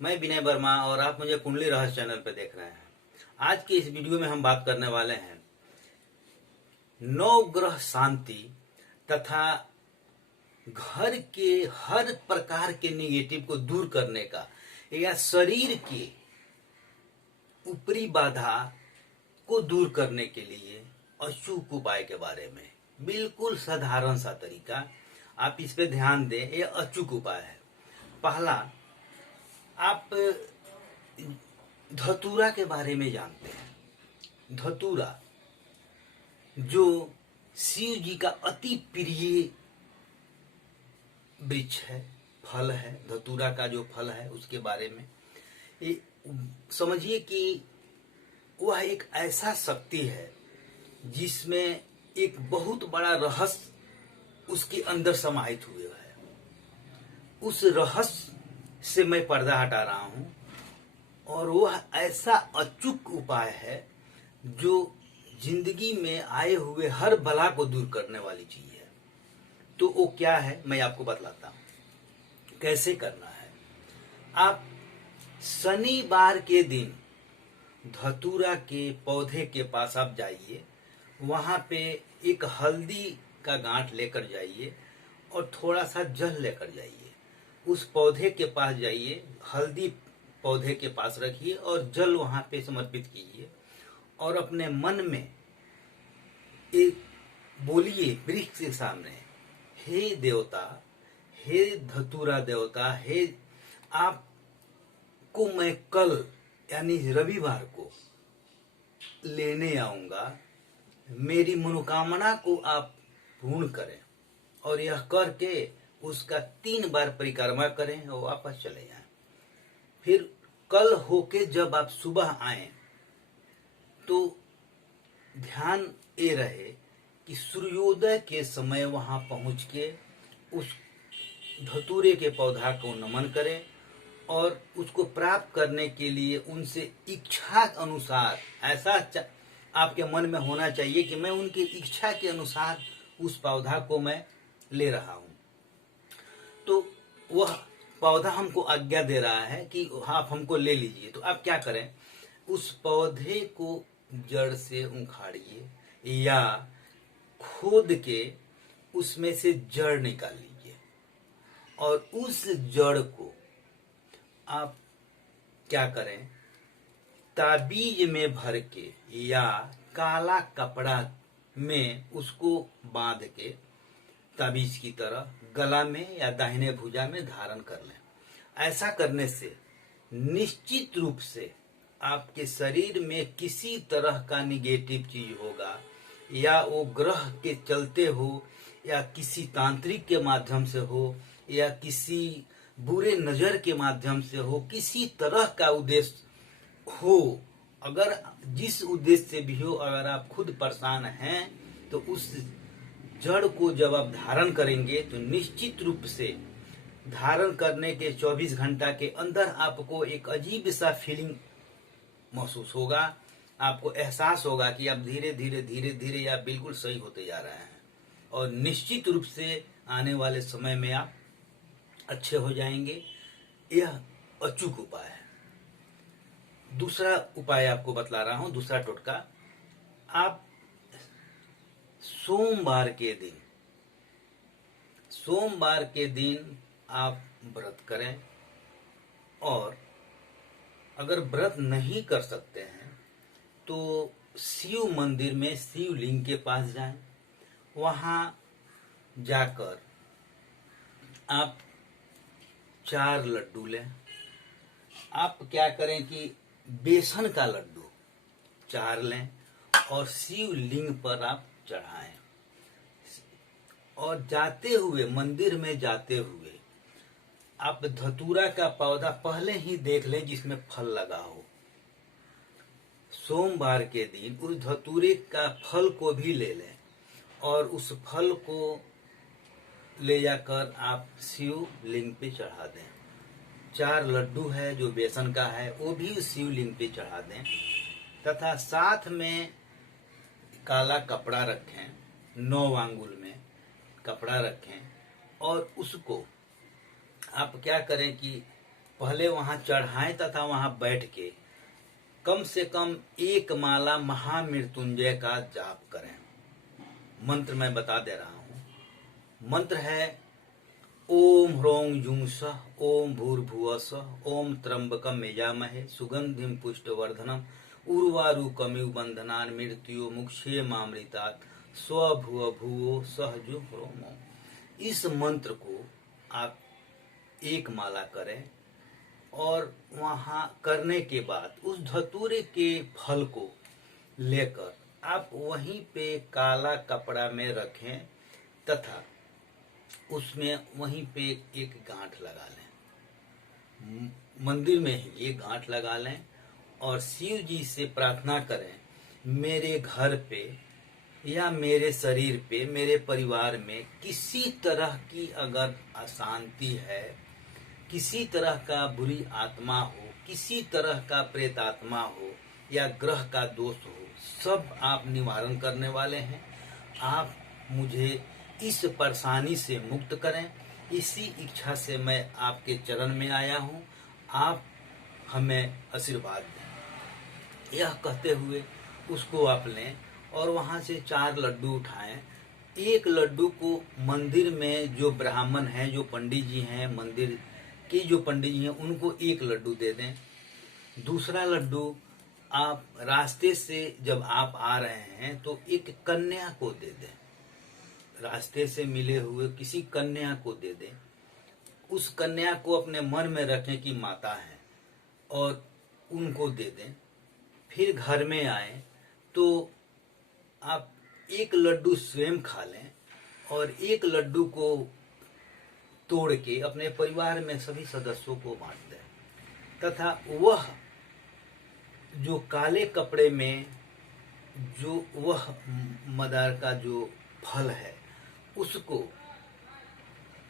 मैं विनय वर्मा और आप मुझे कुंडली रहस्य चैनल पर देख रहे हैं। आज की इस वीडियो में हम बात करने वाले हैं नवग्रह शांति तथा घर के हर प्रकार के निगेटिव को दूर करने का या शरीर के ऊपरी बाधा को दूर करने के लिए अचूक उपाय के बारे में। बिल्कुल साधारण सा तरीका, आप इस पे ध्यान दें। यह अचूक उपाय है। पहला, आप धतूरा के बारे में जानते हैं। धतूरा जो शिव जी का अति प्रिय वृक्ष है, फल है। धतूरा का जो फल है उसके बारे में ये समझिए कि वह एक ऐसा शक्ति है जिसमें एक बहुत बड़ा रहस्य उसके अंदर समाहित हुए है। उस रहस्य से मैं पर्दा हटा रहा हूं और वह ऐसा अचूक उपाय है जो जिंदगी में आए हुए हर बला को दूर करने वाली चीज है। तो वो क्या है मैं आपको बतलाता हूं कैसे करना है। आप शनिवार के दिन धतूरा के पौधे के पास आप जाइए, वहां पे एक हल्दी का गांठ लेकर जाइए और थोड़ा सा जल लेकर जाइए। उस पौधे के पास जाइए, हल्दी पौधे के पास रखिए और जल वहां पे समर्पित कीजिए और अपने मन में एक बोलिए वृक्ष के सामने, हे देवता, हे धतूरा देवता, हे आपको मैं कल यानी रविवार को लेने आऊंगा, मेरी मनोकामना को आप पूर्ण करें। और यह करके उसका 3 बार परिक्रमा करें और वापस चले जाएं। फिर कल होके जब आप सुबह आए तो ध्यान ये रहे कि सूर्योदय के समय वहां पहुंच के उस धतूरे के पौधा को नमन करें और उसको प्राप्त करने के लिए उनसे इच्छा अनुसार, ऐसा आपके मन में होना चाहिए कि मैं उनकी इच्छा के अनुसार उस पौधा को मैं ले रहा हूं। तो वह पौधा हमको आज्ञा दे रहा है कि आप हमको ले लीजिए। तो आप क्या करें, उस पौधे को जड़ से उखाड़िए या खोद के उसमें से जड़ निकाल लीजिए और उस जड़ को आप क्या करें, ताबीज में भर के या काला कपड़ा में उसको बांध के ताबीज की तरह गला में या दाहिने भुजा में धारण कर लें। ऐसा करने से निश्चित रूप से आपके शरीर में किसी तरह का निगेटिव चीज होगा, या वो ग्रह के चलते हो या किसी तांत्रिक के माध्यम से हो या किसी बुरे नजर के माध्यम से हो, किसी तरह का उद्देश्य हो, अगर जिस उद्देश्य से भी हो, अगर आप खुद परेशान हैं तो उस जड़ को जब आप धारण करेंगे तो निश्चित रूप से धारण करने के 24 घंटा के अंदर आपको एक अजीब सा फीलिंग महसूस होगा। आपको एहसास होगा कि आप धीरे धीरे धीरे धीरे आप बिल्कुल सही होते जा रहे हैं और निश्चित रूप से आने वाले समय में आप अच्छे हो जाएंगे। यह अचूक उपाय है। दूसरा उपाय आपको बतला रहा हूं, दूसरा टोटका। आप सोमवार के दिन आप व्रत करें और अगर व्रत नहीं कर सकते हैं तो शिव मंदिर में शिवलिंग के पास जाएं। वहां जाकर आप 4 लड्डू लें। आप क्या करें कि बेसन का लड्डू 4 लें और शिवलिंग पर आप चढ़ाएं और जाते हुए, मंदिर में जाते हुए आप धतूरा का पौधा पहले ही देख लें जिसमें फल लगा हो। सोमवार के दिन उस धतूरे का फल को भी ले लें और उस फल को ले जाकर आप शिवलिंग पे चढ़ा दें। 4 लड्डू है जो बेसन का है वो भी शिवलिंग पे चढ़ा दें तथा साथ में काला कपड़ा रखें, 9 आंगुल में कपड़ा रखें और उसको आप क्या करें कि पहले वहां चढ़ाएं तथा वहां बैठ के कम से कम 1 माला महामृत्युंजय का जाप करें। मंत्र मैं बता दे रहा हूं। मंत्र है ओम ह्रौं जुं सः ओम भूर्भुवः स्वः ओम त्र्यंबकं यजामहे सुगंधिं पुष्टवर्धनम् उर्वारुकमिव बन्धनान् मृत्यो मुक्षेमामृतात् स्वभुव भुवो सह जु ह्रौं। इस मंत्र को आप 1 माला करें और वहां करने के बाद उस धतूरे के फल को लेकर आप वहीं पे काला कपड़ा में रखें तथा उसमें वहीं पे एक गांठ लगा लें। मंदिर में ही एक गांठ लगा लें और शिव जी से प्रार्थना करें, मेरे घर पे या मेरे शरीर पे, मेरे परिवार में किसी तरह की अगर अशांति है, किसी तरह का बुरी आत्मा हो, किसी तरह का प्रेत आत्मा हो या ग्रह का दोष हो, सब आप निवारण करने वाले हैं। आप मुझे इस परेशानी से मुक्त करें, इसी इच्छा से मैं आपके चरण में आया हूं। आप हमें आशीर्वाद दें। यह कहते हुए उसको आप लें और वहां से 4 लड्डू उठाएं। 1 लड्डू को मंदिर में जो ब्राह्मण हैं, जो पंडित जी हैं, मंदिर के जो पंडित जी हैं, उनको 1 लड्डू दे दें। दूसरा लड्डू आप रास्ते से जब आप आ रहे हैं तो एक कन्या को दे दें। रास्ते से मिले हुए किसी कन्या को दे दें। उस कन्या को अपने मन में रखें कि माता है और उनको दे दें। फिर घर में आए तो आप 1 लड्डू स्वयं खा लें और 1 लड्डू को तोड़ के अपने परिवार में सभी सदस्यों को बांट दें तथा वह जो काले कपड़े में जो वह मदार का जो फल है उसको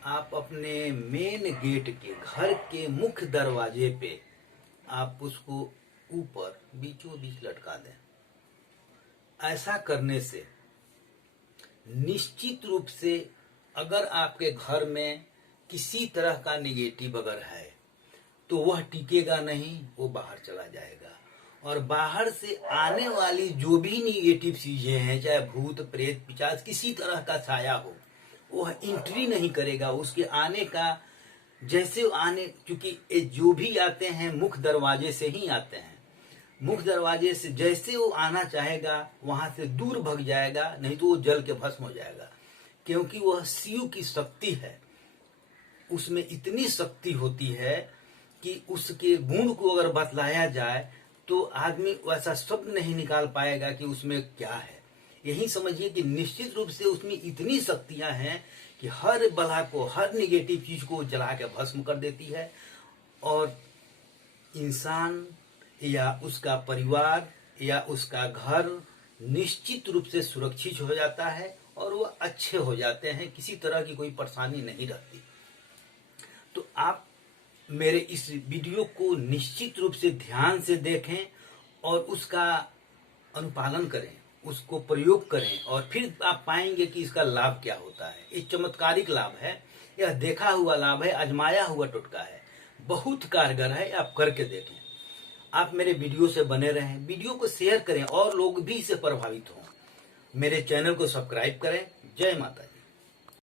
आप अपने मेन गेट के घर के मुख्य दरवाजे पे आप उसको ऊपर बीचों बीच लटका दें। ऐसा करने से निश्चित रूप से अगर आपके घर में किसी तरह का निगेटिव अगर है तो वह टिकेगा नहीं, वो बाहर चला जाएगा। और बाहर से आने वाली जो भी निगेटिव चीजें हैं, चाहे भूत प्रेत पिशाच किसी तरह का छाया हो, वह एंट्री नहीं करेगा। उसके आने का जैसे आने, क्योंकि जो भी आते हैं मुख्य दरवाजे से ही आते हैं, मुख्य दरवाजे से जैसे वो आना चाहेगा वहां से दूर भग जाएगा, नहीं तो वो जल के भस्म हो जाएगा। क्योंकि वह शिव की शक्ति है, उसमें इतनी शक्ति होती है कि उसके गुण को अगर बतलाया जाए तो आदमी वैसा शब्द नहीं निकाल पाएगा कि उसमें क्या है। यही समझिए कि निश्चित रूप से उसमें इतनी शक्तियां हैं कि हर बला को, हर निगेटिव चीज को जला के भस्म कर देती है और इंसान या उसका परिवार या उसका घर निश्चित रूप से सुरक्षित हो जाता है और वह अच्छे हो जाते हैं, किसी तरह की कोई परेशानी नहीं रहती। तो आप मेरे इस वीडियो को निश्चित रूप से ध्यान से देखें और उसका अनुपालन करें, उसको प्रयोग करें और फिर आप पाएंगे कि इसका लाभ क्या होता है। ये चमत्कारिक लाभ है, यह देखा हुआ लाभ है, आजमाया हुआ टोटका है, बहुत कारगर है। आप करके देखें। आप मेरे वीडियो से बने रहें, वीडियो को शेयर करें और लोग भी इससे प्रभावित हों। मेरे चैनल को सब्सक्राइब करें। जय माता दी।